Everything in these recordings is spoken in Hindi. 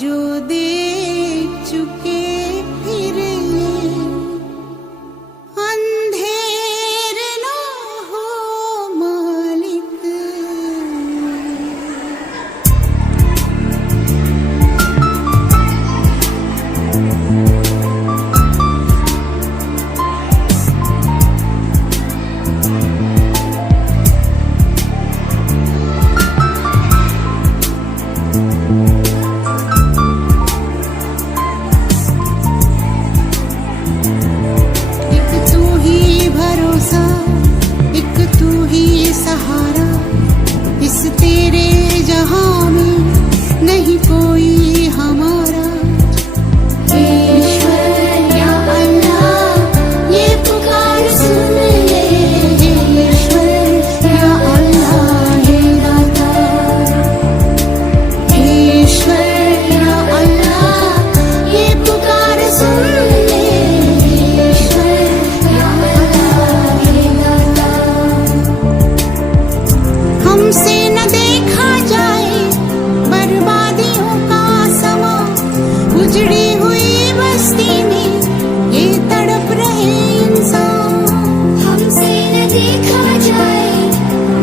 जो देख चुके फिर ये अंधेर ना हो मालिक। सहारा इस तेरे जहां में नहीं कोई हमारा। ईश्वर या अल्लाह ये पुकार सुन ले, ईश्वर या अल्लाह हे दाता। ईश्वर या अल्लाह ये पुकार सुन ले, ईश्वर या अल्लाह हे दाता। हमसे न देखा जाए बर्बादियों का समा, उजड़ी हुई बस्ती में ये तड़प रहे इंसान। हमसे न देखा जाए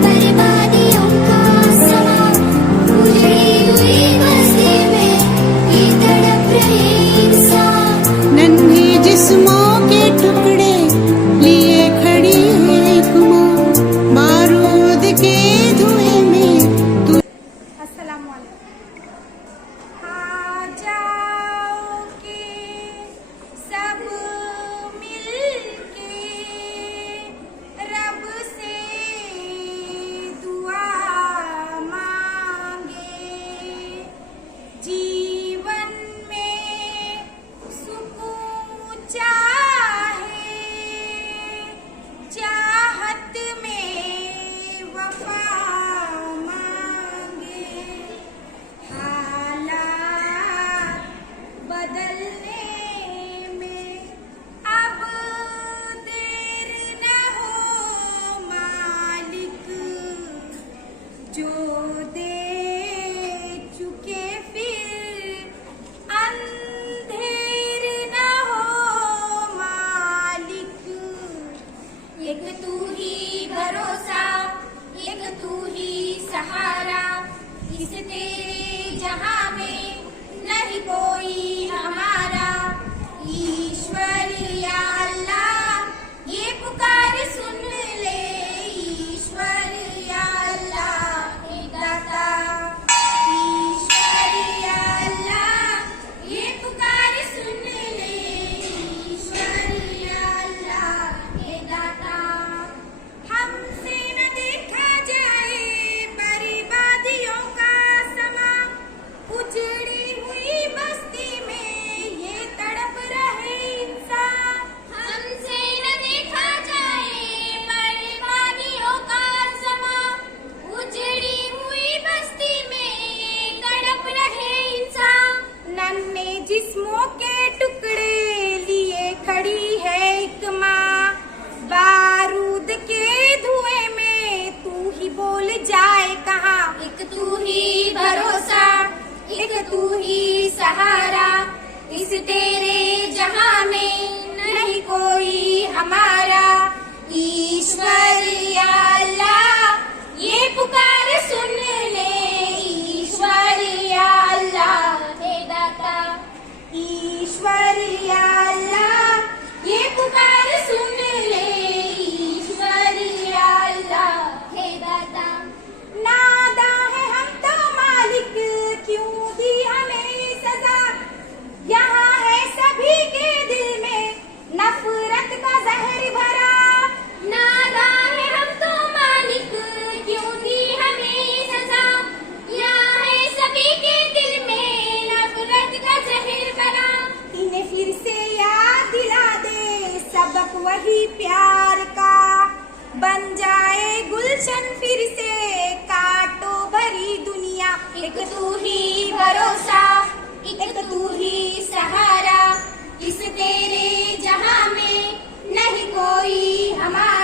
बर्बादियों का समा, उजड़ी हुई बस्ती में ये तड़प रहे इंसान। नन्हे जिस्मों के टुकड़े लिए खड़ी है एक माँ, बारूद के धुएं में तू। अस्सलाम वालेकुम। आ जाओ के सब मिलके रब से दुआ मांगे, जीवन में सुकून चाहे, चाहत में वफा मांगे। हालात बदलने में अब देर न हो मालिक, जो दे चुके फिर अंधेर न हो मालिक। एक तू ही भरोसा, एक तू ही सहारा, इस तेरे जहां में नहीं कोई हमारा। ईश्वर या अल्लाह ये पुकार सुन ले, ईश्वर या अल्लाह हे दाता। ईश्वर या अल्लाह ये पुकार सुन ले, ईश्वर या अल्लाह हे दाता। हमसे न देखा जाए बर्बादियों का समा, उजड़ी हुई बस्ती में ये तड़प रहे इंसान। हमसे न देखा जाए बर्बादियों का समा, उजड़ी हुई बस्ती में तड़प रहे इंसान। नन्हे जिस्मों के टुकड़े लिए खड़ी है एक माँ, बारूद के धुएं में तू ही बोल जाए कहाँ। एक तू ही भरोसा, एक तू ही सहारा, इस तेरे जहां में नहीं कोई हमारा। ईश्वर या अल्लाह ये पुकार सुन ले, ईश्वर या अल्लाह हे दाता। ईश्वर या अल्लाह ये पुकार सुन ले, ईश्वर या अल्लाह हे दाता। नादा है हम तो मालिक, क्यों दी हमें सजा। यहाँ है सभी के दिल वही प्यार का बन जाए गुलशन फिर से कांटो भरी दुनिया। एक तू ही भरोसा, एक तू ही सहारा, इस तेरे जहां में नहीं कोई हमारा।